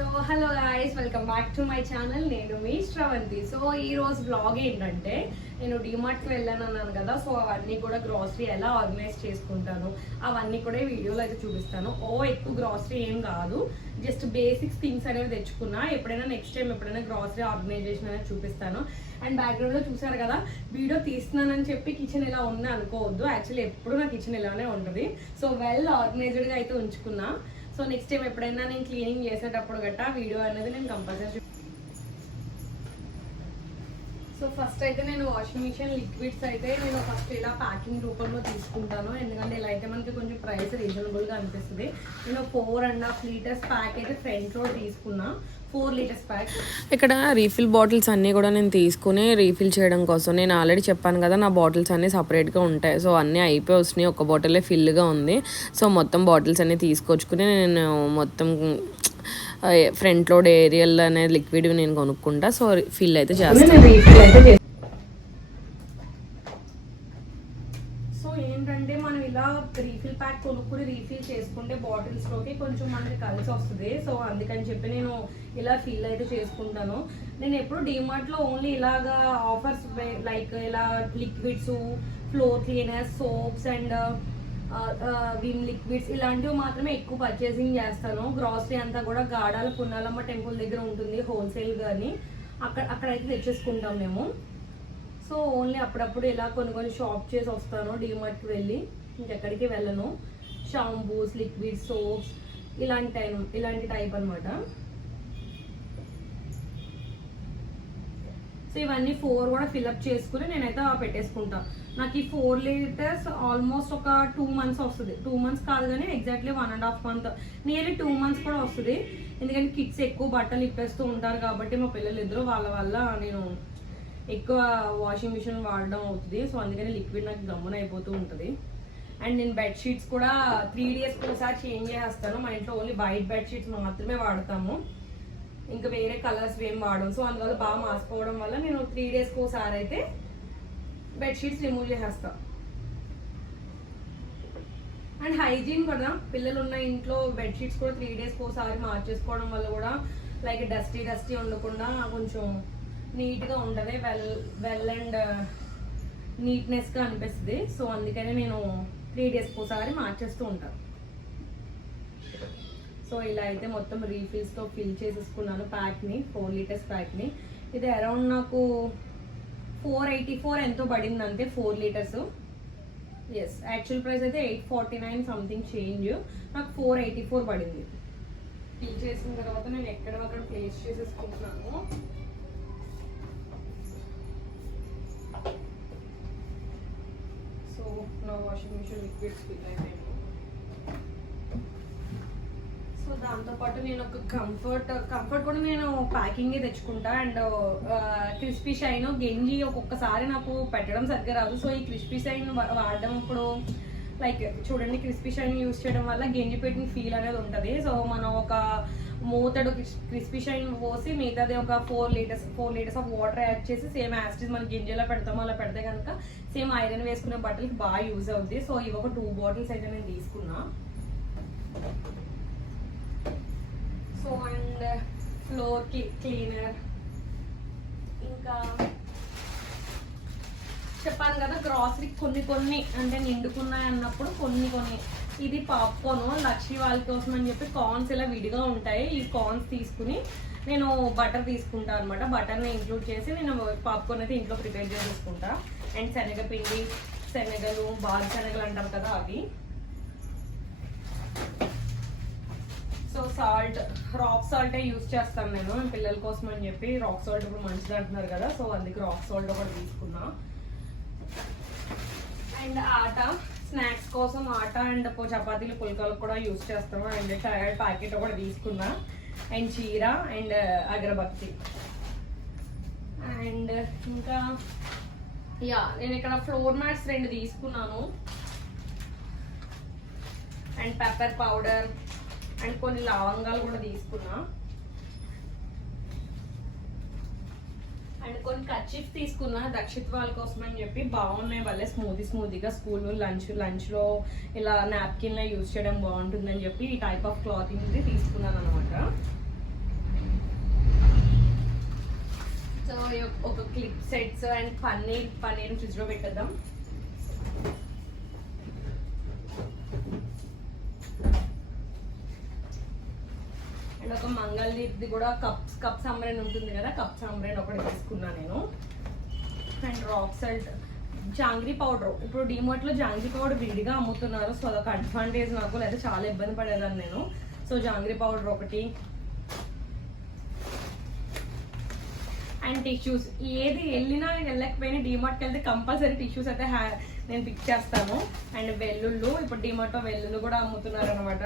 So hello guys, welcome back to my channel. నేను మీ Sravanthi. So ఈ రోజు వ్లాగ్ ఏంటంటే, నేను డిమార్ట్కి వెళ్ళాను అన్నాను కదా. సో అవన్నీ కూడా గ్రాసరీ ఎలా ఆర్గనైజ్ చేసుకుంటాను అవన్నీ కూడా వీడియోలో అయితే చూపిస్తాను. ఎక్కువ గ్రాసరీ ఏం కాదు, జస్ట్ బేసిక్స్ థింగ్స్ అనేవి తెచ్చుకున్నా. ఎప్పుడైనా నెక్స్ట్ టైం ఎప్పుడైనా గ్రాసరీ ఆర్గనైజేషన్ అనేది చూపిస్తాను. అండ్ బ్యాక్గ్రౌండ్లో చూసారు కదా, వీడియో తీస్తున్నానని చెప్పి కిచెన్ ఇలా ఉంది అనుకోవద్దు. యాక్చువల్లీ ఎప్పుడు నా కిచెన్ ఇలానే ఉంటుంది. సో వెల్ ఆర్గనైజ్డ్గా అయితే ఉంచుకున్నా. సో నెక్స్ట్ టైం ఎప్పుడైనా నేను క్లీనింగ్ చేసేటప్పుడు గట్టా వీడియో అనేది నేను కంపల్సరీ. సో ఫస్ట్ అయితే నేను వాషింగ్ మిషన్ లిక్విడ్స్ అయితే నేను ఫస్ట్ ఇలా ప్యాకింగ్ రూపంలో తీసుకుంటాను. ఎందుకంటే ఇలా అయితే మనకి కొంచెం ప్రైస్ రీజనబుల్గా అనిపిస్తుంది. నేను 4.5 లీటర్స్ ప్యాక్ అయితే ఫ్రంట్ లో తీసుకున్నా. 4 లీటర్స్ ప్యాక్. ఇక్కడ రీఫిల్ బాటిల్స్ అన్నీ కూడా నేను తీసుకుని రీఫిల్ చేయడం కోసం, నేను ఆల్రెడీ చెప్పాను కదా నా బాటిల్స్ అన్నీ సపరేట్గా ఉంటాయి. సో అన్నీ అయిపోయి వస్తున్నాయి, ఒక బాటిలే ఫిల్గా ఉంది. సో మొత్తం బాటిల్స్ అన్నీ తీసుకొచ్చుకుని నేను మొత్తం ఫ్రంట్ లోడ్ ఏరియల్ అనేది లిక్విడ్ నేను కొనుక్కుంటా. సో ఫిల్ అయితే చేస్తాను. సో ఏంటంటే మనం ఇలా రీఫిల్ ప్యాక్ కొనుక్కుని రీఫిల్ చేసుకుంటే బాటిల్స్ లోకి కొంచెం మనకి కలిసి వస్తుంది. సో అందుకని చెప్పి నేను ఇలా ఫిల్ అయితే చేసుకుంటాను. నేను ఎప్పుడు డిమార్ట్ లో ఓన్లీ ఇలాగా ఆఫర్స్ లైక్ ఇలా liquids, floor cleaners, soaps and Vim liquids ఇలాంటివి మాత్రమే ఎక్కువ పర్చేసింగ్ చేస్తాను. గ్రాసరీ అంతా కూడా గాడాల పున్నాలమ్మ టెంపుల్ దగ్గర ఉంటుంది హోల్సేల్ గాని, అక్కడైతే తెచ్చేసుకుంటాం మేము. సో ఓన్లీ అప్పుడప్పుడు ఇలా కొన్ని షాప్ చేసి వస్తాను. డిమార్ట్కి వెళ్ళి ఇంకెక్కడికి వెళ్ళను. షాంపూస్, లిక్విడ్, సోప్స్ ఇలాంటి టైప్ అనమాట. సో ఇవన్నీ 4 కూడా ఫిల్అప్ చేసుకుని నేనైతే పెట్టేసుకుంటాను. నాకు ఈ 4 లీటర్స్ ఆల్మోస్ట్ ఒక 2 మంత్స్ వస్తుంది. 2 మంత్స్ కాదు కానీ ఎగ్జాక్ట్లీ 1.5 మంత్, నియర్లీ 2 మంత్స్ కూడా వస్తుంది. ఎందుకంటే కిడ్స్ ఎక్కువ బట్టలు ఇప్పేస్తూ ఉంటారు కాబట్టి మా పిల్లలు ఇద్దరు వాళ్ళ వల్ల నేను ఎక్కువ వాషింగ్ మిషన్ వాడడం అవుతుంది. సో అందుకని లిక్విడ్ నాకు గమ్మున అయిపోతూ ఉంటుంది. అండ్ నేను బెడ్షీట్స్ కూడా 3 డేస్కి ఒకసారి చేంజ్ చేస్తాను. మా ఇంట్లో ఓన్లీ వైట్ బెడ్షీట్స్ మాత్రమే వాడతాము, ఇంకా వేరే కలర్స్ ఏం వాడము. సో అందువల్ల బాగా మాసిపోవడం వల్ల నేను 3 డేస్కి ఒకసారి అయితే బెడ్షీట్స్ రిమూవ్ చేసేస్తాను. అండ్ హైజీన్ కూడా, పిల్లలు ఉన్న ఇంట్లో బెడ్షీట్స్ కూడా 3 డేస్కి ఒకసారి మార్చేసుకోవడం వల్ల కూడా లైక్ డస్టీ ఉండకుండా కొంచెం నీట్గా ఉంటుంది. వెల్ అండ్ నీట్నెస్గా అనిపిస్తుంది. సో అందుకనే నేను 3 డేస్కి ఒకసారి మార్చేస్తూ ఉంటాను. సో ఇలా అయితే మొత్తం రీఫిల్స్తో ఫిల్ చేసేసుకున్నాను ప్యాక్ని, 4 లీటర్స్ ప్యాక్ని. ఇది అరౌండ్ నాకు 484 ఎంతో పడింది అంతే, 4 లీటర్స్. ఎస్, యాక్చువల్ ప్రైస్ అయితే 849 సంథింగ్ చేంజ్, నాకు 484 పడింది. ఫిల్ చేసిన తర్వాత నేను ఎక్కడ ప్లేస్ చేసేసుకుంటున్నాను. సో నా వాషింగ్ మిషన్ లిక్విడ్స్ ఫిల్ అయిపోయాను. సో దాంతోపాటు నేను ఒక కంఫర్ట్ కూడా నేను ప్యాకింగే తెచ్చుకుంటా. అండ్ క్రిస్పీ షైన్, గెంజి ఒక్కొక్కసారి నాకు పెట్టడం సరిగ్గా రాదు. సో ఈ క్రిస్పీ షైన్ వాడడం ఇప్పుడు లైక్ చూడండి, క్రిస్పీ షైన్ యూజ్ చేయడం వల్ల గెంజి పెట్టిన ఫీల్ అనేది ఉంటుంది. సో మనం ఒక మూతడు క్రిస్పీ షైన్ పోసి మిగతాది ఒక 4 లీటర్స్ ఆఫ్ వాటర్ యాడ్ చేసి సేమ్ యాస్టిస్ మనం గింజలో పెడతామో అలా పెడితే కనుక సేమ్ ఐరన్ వేసుకునే బట్టలకి బాగా యూజ్ అవుతుంది. సో ఇవి ఒక 2 బాటిల్స్ అయితే నేను తీసుకున్నా. సో అండ్ ఫ్లోర్ క్లీనర్, ఇంకా చెప్పాను కదా గ్రాసరీ కొన్ని అంటే నిండుకున్నాయి అన్నప్పుడు కొన్ని ఇది పాప్కార్న్ లక్ష్మి వాళ్ళ కోసం అని చెప్పి కార్న్స్ ఇలా విడిగా ఉంటాయి. ఈ కార్న్స్ తీసుకుని నేను బటర్ తీసుకుంటా అనమాట. బటర్ని ఇంక్లూడ్ చేసి నేను పాప్కార్న్ అయితే ఇంట్లో ప్రిపేర్ చేసుకుంటా. అండ్ శనగపిండి, శనగలు, శనగలు అంటారు కదా అవి. సో సాల్ట్, రాక్ సాల్టే యూజ్ చేస్తాను నేను పిల్లల కోసం అని చెప్పి. రాక్ సాల్ట్ ఇప్పుడు మంచిది అంటున్నారు కదా, సో అందుకే రాక్ సాల్ట్ ఒకటి తీసుకున్నా. అండ్ ఆట, స్నాక్స్ కోసం ఆట అండ్ చపాతీలు, పుల్కాలకు కూడా యూజ్ చేస్తాము. అండ్ టైర్డ్ ప్యాకెట్ ఒకటి తీసుకున్నా. అండ్ చీర అండ్ అగరబత్తి. అండ్ ఇంకా నేను ఇక్కడ ఫ్లోర్ మ్యాట్స్ 2 తీసుకున్నాను. అండ్ పెప్పర్ పౌడర్ అండ్ కొన్ని లవంగాలు కూడా తీసుకున్నా. అండ్ కొన్ని కర్చీఫ్స్ తీసుకున్నా దక్షిత్ వాళ్ళ కోసం అని చెప్పి. బాగున్నాయి, వాళ్ళే స్మూదీగా స్కూల్ లంచ్లో ఇలా నాప్కిన్లో యూజ్ చేయడం బాగుంటుందని చెప్పి ఈ టైప్ ఆఫ్ క్లాతింగ్ తీసుకున్నాను అనమాట. సో ఒక clip sets and paneer fridge లో పెట్టేద్దాం. అండ్ ఒక మంగళదీప్ది కూడా కప్ సాంబ్రాన్ ఉంటుంది కదా, కప్ సాంబ్రాన్ ఒకటి తీసుకున్నా నేను. And rock salt, jangri powder. ఇప్పుడు డిమార్ట్ లో జాంగ్రీ పౌడర్ విడిగా అమ్ముతున్నారు, సో అదొక అడ్వాంటేజ్ నాకు, లేదా చాలా ఇబ్బంది పడేదాన్ని నేను. సో జాంగ్రీ పౌడర్ ఒకటి. అండ్ టిష్యూస్, ఏది వెళ్ళకపోయినా డిమార్ట్కి వెళ్తే కంపల్సరీ టిష్యూస్ అయితే నేను పిక్ చేస్తాను. అండ్ వెల్లుళ్ళు, ఇప్పుడు డిమార్ట్లో వెల్లుళ్ళు కూడా అమ్ముతున్నారు అనమాట.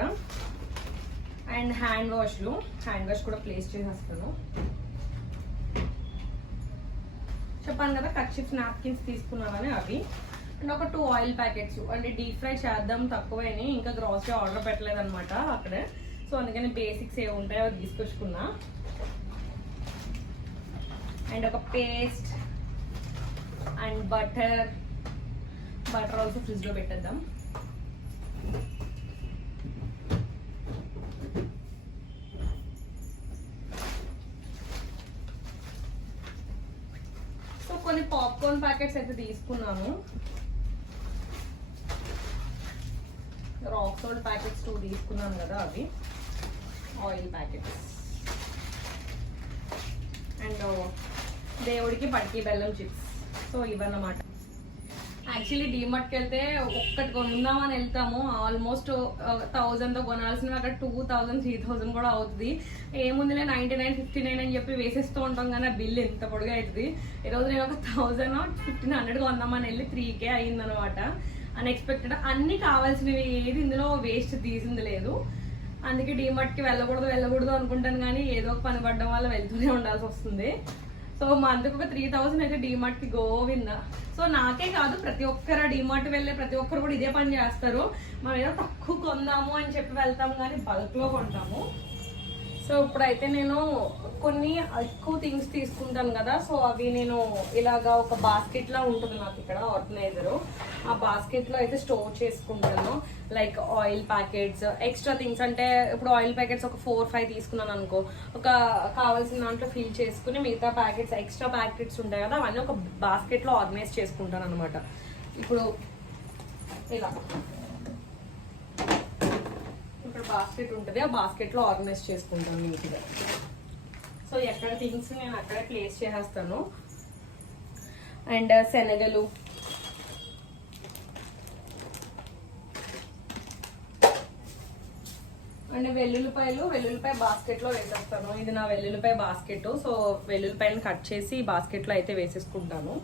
అండ్ హ్యాండ్ వాష్ కూడా ప్లేస్ చేసేస్తాను. చెప్పాను కదా కర్చీఫ్స్, నాప్కిన్స్ తీసుకున్నానని అవి. అండ్ ఒక 2 ఆయిల్ ప్యాకెట్స్. అంటే డీప్ ఫ్రై చేద్దాం తక్కువైనా, ఇంకా గ్రాసరీ ఆర్డర్ పెట్టలేదు అనమాట అక్కడే. సో అందుకని బేసిక్స్ ఏమి ఉంటాయో అవి తీసుకొచ్చుకున్నా. అండ్ ఒక పేస్ట్ అండ్ బటర్ ఆల్సో ఫ్రిడ్జ్లో పెట్టేద్దాం. కొన్ని పాప్కార్న్ ప్యాకెట్స్ అయితే తీసుకున్నాను. రాక్ సాల్ట్ ప్యాకెట్స్ 2 తీసుకున్నాను కదా, అవి. ఆయిల్ ప్యాకెట్స్ అండ్ దేవుడికి పట్టీ బెల్లం చిప్స్. సో ఇవన్నమాట. యాక్చువల్లీ డిమార్ట్కి వెళ్తే ఒక్కటి కొందామని వెళ్తాము, ఆల్మోస్ట్ 1000తో కొనాల్సినవి అక్కడ 2000, 3000 కూడా అవుతుంది. ఏముందిలే 99, 59 అని చెప్పి వేసేస్తూ ఉంటాం, కానీ ఆ బిల్ ఎంత పొడిగా అవుతుంది. ఈరోజు నేను ఒక 1000-1500 కొందామని వెళ్ళి 3K అయిందనమాట. అన్ఎక్స్పెక్టెడ్. అన్ని కావాల్సినవి, ఏది ఇందులో వేస్ట్ తీసింది లేదు. అందుకే డిమార్ట్కి వెళ్ళకూడదు అనుకుంటాను, కానీ ఏదో ఒక పని పడడం వల్ల వెళ్తూనే ఉండాల్సి వస్తుంది. సో మంత్కి ఒక 3000 అయితే డిమార్ట్కి గోవింద. సో నాకే కాదు, ప్రతి ఒక్కరు డిమార్ట్ వెళ్ళే ప్రతి ఒక్కరు కూడా ఇదే పని చేస్తారు. మనం ఏదో తక్కువ కొందాము అని చెప్పి వెళ్తాము, కానీ బల్క్లో కొంటాము. సో ఇప్పుడైతే నేను కొన్ని ఎక్కువ థింగ్స్ తీసుకుంటాను కదా, సో అవి నేను ఇలాగా ఒక బాస్కెట్లా ఉంటుంది నాకు ఇక్కడ ఆర్గనైజరు. ఆ బాస్కెట్లో అయితే స్టోర్ చేసుకుంటాను. Like oil packets, extra things. అంటే ఇప్పుడు ఆయిల్ ప్యాకెట్స్ ఒక 4-5 తీసుకున్నాను అనుకో, ఒక కావాల్సిన దాంట్లో ఫిల్ చేసుకుని మిగతా ప్యాకెట్స్, ఎక్స్ట్రా ప్యాకెట్స్ ఉంటాయి కదా, అవన్నీ ఒక బాస్కెట్లో ఆర్గనైజ్ చేసుకుంటాను అనమాట. ఇప్పుడు ఇలా ఇక్కడ బాస్కెట్ ఉంటుంది, ఆ బాస్కెట్లో ఆర్గనైజ్ చేసుకుంటాను నీట్గా. సో ఎక్కడ థింగ్స్ నేను అక్కడే ప్లేస్ చేసేస్తాను. అండ్ శనగలు, అండ్ వెల్లుల్లిపాయ బాస్కెట్లో వేసేస్తాను. ఇది నా వెల్లుల్లిపాయ బాస్కెట్. సో వెల్లుల్లిపాయని కట్ చేసి బాస్కెట్లో అయితే వేసేసుకుంటాను.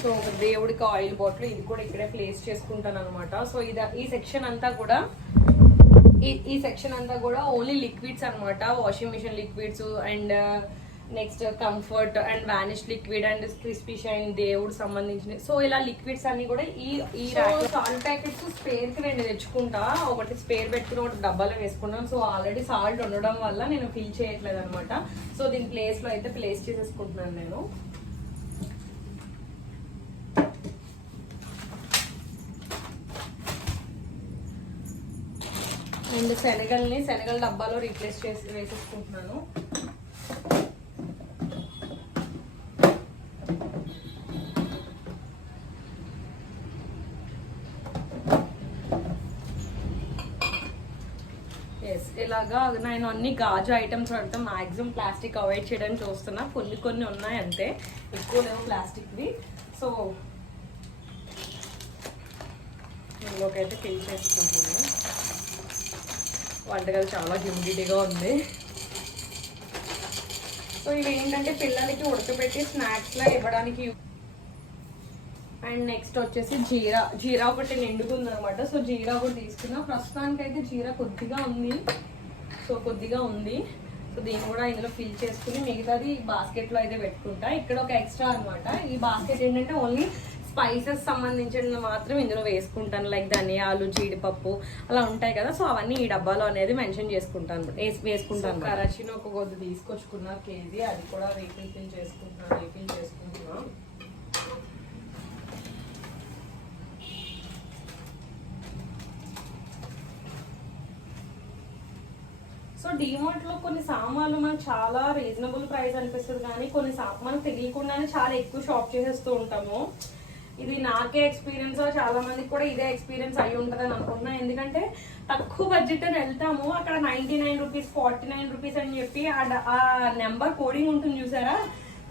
సో ఒక దేవుడికి ఆయిల్ బాటిల్, ఇది కూడా ఇక్కడే ప్లేస్ చేసుకుంటాను అనమాట. సో ఈ సెక్షన్ అంతా కూడా ఓన్లీ లిక్విడ్స్ అనమాట. Washing machine liquids and next comfort and Vanish liquid and crispy shine దేవుడు సంబంధించినవి. సో ఇలా లిక్విడ్స్ అన్ని కూడా ఈ సాల్ట్ ప్యాకెట్స్ స్పేర్కి నేను తెచ్చుకుంటా. ఒకటి స్పేర్ పెట్టుకుని ఒకటి డబ్బాలో వేసుకున్నాను. సో ఆల్రెడీ సాల్ట్ ఉండడం వల్ల నేను ఫిల్ చేయట్లేదు అనమాట. సో దీని ప్లేస్లో అయితే ప్లేస్ చేసేసుకుంటున్నాను నేను. అండ్ శనగల డబ్బాలో రీప్లేస్ చేసి వేసేసుకుంటున్నాను. ఇలాగా నేను అన్ని గాజు ఐటమ్స్ వాడతాం. మ్యాక్సిమం ప్లాస్టిక్ అవాయిడ్ చేయడానికి చూస్తున్నా. కొన్ని ఉన్నాయి అంతే, ఎక్కువ లేవు ప్లాస్టిక్వి. సో ఇందులోకి అయితే ఫిల్ చేసుకుంటున్నాను. వంటగది చాలా హ్యూమిడిటీగా ఉంది. సో ఇవి ఏంటంటే పిల్లలకి ఉడకబెట్టి స్నాక్స్లా ఇవ్వడానికి. అండ్ నెక్స్ట్ వచ్చేసి జీరా ఒకటి నిండుకుంది అనమాట. సో జీరా ఒకటి తీసుకున్నా. ప్రస్తుతానికి అయితే జీరా కొద్దిగా ఉంది. సో దీన్ని కూడా ఇందులో ఫిల్ చేసుకుని మిగతాది బాస్కెట్లో అయితే పెట్టుకుంటా. ఇక్కడ ఒక ఎక్స్ట్రా అనమాట. ఈ బాస్కెట్ ఏంటంటే ఓన్లీ స్పైసెస్ సంబంధించిన మాత్రం ఇందులో వేసుకుంటాను, లైక్ ధనియాలు, జీడిపప్పు అలా ఉంటాయి కదా. సో అవన్నీ ఈ డబ్బాలో అనేది మెన్షన్ చేసుకుంటాను, వేసుకుంటాను. కరాచీని ఒక కొద్ది తీసుకొచ్చుకున్నా కేజీ, అది కూడా రీఫిల్ చేసుకుంటున్నా. సో డిమార్ట్ లో కొన్ని సామాన్లు మనకు చాలా రీజనబుల్ ప్రైస్ అనిపిస్తుంది, కానీ కొన్ని మనకు తెలియకుండానే చాలా ఎక్కువ షాప్ చేసేస్తూ ఉంటాము. ఇది నాకే ఎక్స్పీరియన్స్, చాలా మందికి కూడా ఇదే ఎక్స్పీరియన్స్ అయి ఉంటుందని అనుకుంటున్నా. ఎందుకంటే తక్కువ బడ్జెట్ అని వెళ్తాము, అక్కడ 99 రూపీస్ 49 రూపీస్ అని చెప్పి ఆ నెంబర్ కోడింగ్ ఉంటుంది చూసారా.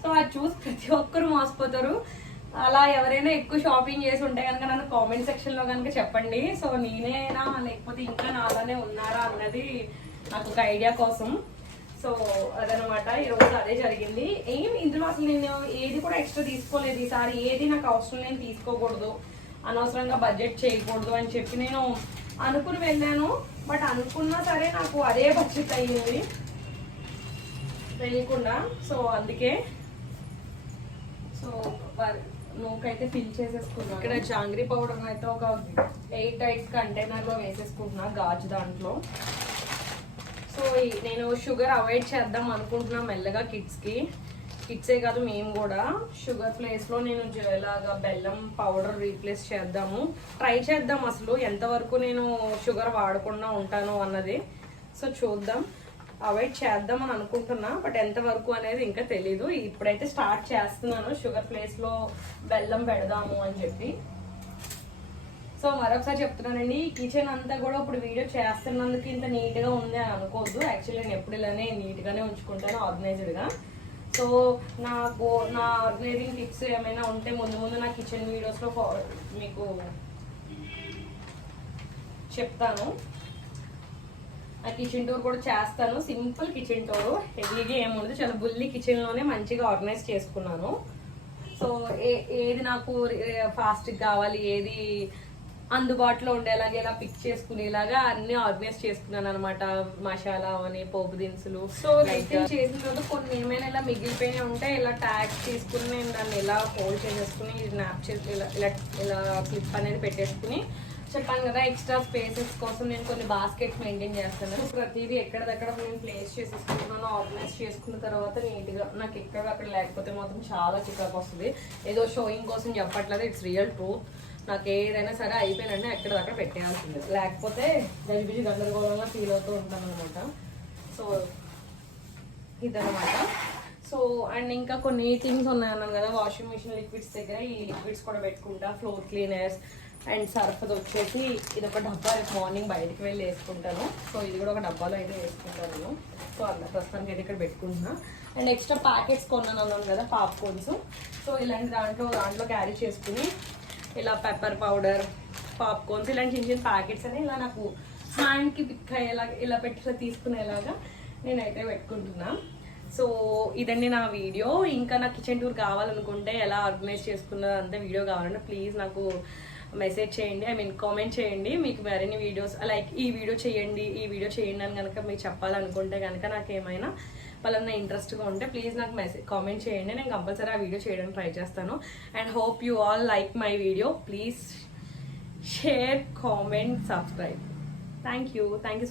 సో అది చూసి ప్రతి ఒక్కరు మోసపోతారు. అలా ఎవరైనా ఎక్కువ షాపింగ్ చేసి ఉంటే కనుక నన్ను కామెంట్ సెక్షన్ లో కనుక చెప్పండి. సో నేనేనా లేకపోతే ఇంకా నాలానే ఉన్నారా అన్నది నాకు ఒక ఐడియా కోసం. సో అదనమాట, ఈరోజు అదే జరిగింది. ఇందులో అసలు నేను ఏది కూడా ఎక్స్ట్రా తీసుకోలేదు ఈసారి. ఏది నాకు అవసరం నేను తీసుకోకూడదు, అనవసరంగా బడ్జెట్ చేయకూడదు అని చెప్పి నేను అనుకుని వెళ్ళాను. బట్ అనుకున్నా సరే నాకు అదే బడ్జెట్ అయ్యింది తెలియకుండా. సో అందుకే సో నూకైతే ఫిల్ చేసేసుకున్నాను. ఇక్కడ జాంగ్రీ పౌడర్ అయితే ఒక 8 కంటైనర్లో వేసేసుకుంటున్నా, గాజు దాంట్లో. సో నేను షుగర్ అవాయిడ్ చేద్దాం అనుకుంటున్నా మెల్లగా కిడ్సే కాదు మేము కూడా. షుగర్ ప్లేస్లో నేను ఇలాగా బెల్లం పౌడర్ రీప్లేస్ చేద్దాము, ట్రై చేద్దాం అసలు ఎంతవరకు నేను షుగర్ వాడకుండా ఉంటాను అన్నది. సో చూద్దాం, అవాయిడ్ చేద్దాం అని అనుకుంటున్నా, బట్ ఎంతవరకు అనేది ఇంకా తెలీదు. ఇప్పుడైతే స్టార్ట్ చేస్తున్నాను షుగర్ ప్లేస్లో బెల్లం పెడదాము అని చెప్పి. సో మరొకసారి చెప్తున్నానండి, కిచెన్ అంతా కూడా ఇప్పుడు వీడియో చేస్తున్నందుకు ఇంత నీట్గా ఉంది అని అనుకోవద్దు. యాక్చువల్లీ నేను ఎప్పుడు ఇలానే నీట్గానే ఉంచుకుంటాను, ఆర్గనైజ్డ్గా. సో నా ఆర్గనైజింగ్ టిప్స్ ఏమైనా ఉంటే ముందు నా కిచెన్ వీడియోస్లో మీకు చెప్తాను. ఆ కిచెన్ టూర్ కూడా చేస్తాను, సింపుల్ కిచెన్ టూర్, హెవీగా ఏముండదు, చాలా బుల్లి కిచెన్లోనే మంచిగా ఆర్గనైజ్ చేసుకున్నాను. సో ఏది నాకు ఫాస్ట్గా కావాలి, ఏది అందుబాటులో ఉండేలాగా ఇలా పిక్ చేసుకునేలాగా అన్ని ఆర్గనైజ్ చేసుకున్నాను అనమాట. మసాలా అని, పోపు దినుసులు. సో రైటింగ్ చేసిన తర్వాత కొన్ని ఏమైనా ఇలా మిగిలిపోయినా ఉంటే ఇలా ట్యాగ్స్ తీసుకుని నేను దాన్ని ఇలా ఫోల్డ్ చేసేసుకుని స్నాప్ చేసి ఇలా క్లిప్ అనేది పెట్టేసుకుని, చెప్పాను కదా ఎక్స్ట్రా స్పేసెస్ కోసం నేను కొన్ని బాస్కెట్స్ మెయింటైన్ చేస్తాను. ప్రతిదీ ఎక్కడదక్కడ నేను ప్లేస్ చేసేసుకుంటున్నాను. ఆర్గనైజ్ చేసుకున్న తర్వాత నీట్గా నాకు ఎక్కడక్కడ లేకపోతే మాత్రం చాలా చికాకు వస్తుంది. ఏదో షోయింగ్ కోసం చెప్పట్లేదు, ఇట్స్ రియల్ ట్రూత్. నాకు ఏదైనా సరే అయిపోయినంటే ఎక్కడదక్కడ పెట్టేయాల్సింది, లేకపోతే గజిబిజి గందరగోళంగా ఫీల్ అవుతూ ఉంటాను అనమాట. సో ఇదనమాట. సో అండ్ ఇంకా కొన్ని థింగ్స్ ఉన్నాయన్నాను కదా, వాషింగ్ మిషన్ లిక్విడ్స్ దగ్గర ఈ లిక్విడ్స్ కూడా పెట్టుకుంటా. ఫ్లోర్ క్లీనర్స్ అండ్ సర్ఫ్ వచ్చేసి ఇది ఒక డబ్బా, రేపు మార్నింగ్ బయటకు వెళ్ళి వేసుకుంటాను. సో ఇది కూడా ఒక డబ్బాలో అయితే వేసుకుంటాను. సో అలా ప్రస్తుతానికి అయితే ఇక్కడ పెట్టుకుంటున్నా. అండ్ ఎక్స్ట్రా ప్యాకెట్స్ కొన్నాను అన్నాను కదా, పాప్కార్న్స్. సో ఇలాంటి దాంట్లో క్యారీ చేసుకుని ఇలా పెప్పర్ పౌడర్, పాప్కార్న్స్, ఇలాంటి చిన్న ప్యాకెట్స్ అని ఇలా నాకు హ్యాండ్కి పిక్ అయ్యేలాగా ఇలా పెట్టి తీసుకునేలాగా నేనైతే పెట్టుకుంటున్నా. సో ఇదండి నా వీడియో. ఇంకా నా కిచెన్ టూర్ కావాలనుకుంటే, ఎలా ఆర్గనైజ్ చేసుకున్నది అంతా వీడియో కావాలంటే ప్లీజ్ నాకు మెసేజ్ చేయండి, కామెంట్ చేయండి. మీకు మరిన్ని వీడియోస్ లైక్ ఈ వీడియో చేయండి అని కనుక మీకు చెప్పాలనుకుంటే కనుక, నాకు ఏమైనా వాళ్ళన్న ఇంట్రెస్ట్గా ఉంటే ప్లీజ్ నాకు కామెంట్ చేయండి. నేను కంపల్సరీ ఆ వీడియో చేయడానికి ట్రై చేస్తాను. And hope you all like my video. Please share, comment, subscribe. Thank you.